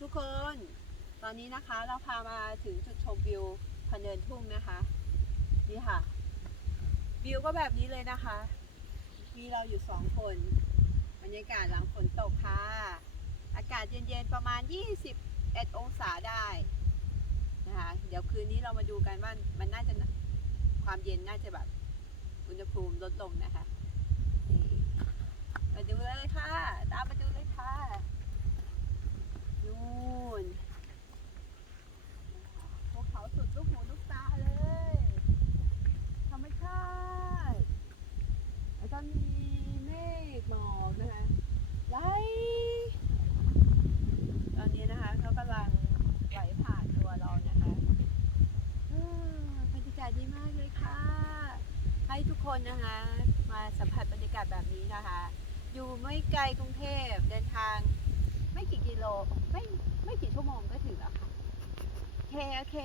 ทุกคนตอนนี้นะคะเราพามาถึงจุดชมวิวพะเนินทุ่งนะคะนี่ค่ะ วิวก็แบบนี้เลยนะคะ มีเราอยู่สองคนบรรยากาศหลังฝนตกค่ะ อากาศเย็นๆประมาณ 21 องศาได้นะคะเดี๋ยวคืนนี้เรามาดูกันว่ามันน่าจะความเย็นน่าจะแบบอุณหภูมิลดลงนะคะนี่มาดูเลยค่ะ ตามมาดูเลยค่ะ นู่นพวกเขาสุดลูกหูลูกตาเลย ธรรมชาติ แล้วก็มีเมฆ หมอกนะคะไหลตอนนี้นะคะเขากำลังไหลผ่านตัวเรานะคะบรรยากาศดีมากเลยค่ะ ให้ทุกคนนะคะ มาสัมผัสบรรยากาศแบบนี้นะคะ อยู่ไม่ไกลกรุงเทพเดินทาง ไม่กี่กิโลไม่ไม่กี่ชั่วโมงก็ถึงแล้วค่ะ โอเคโอเค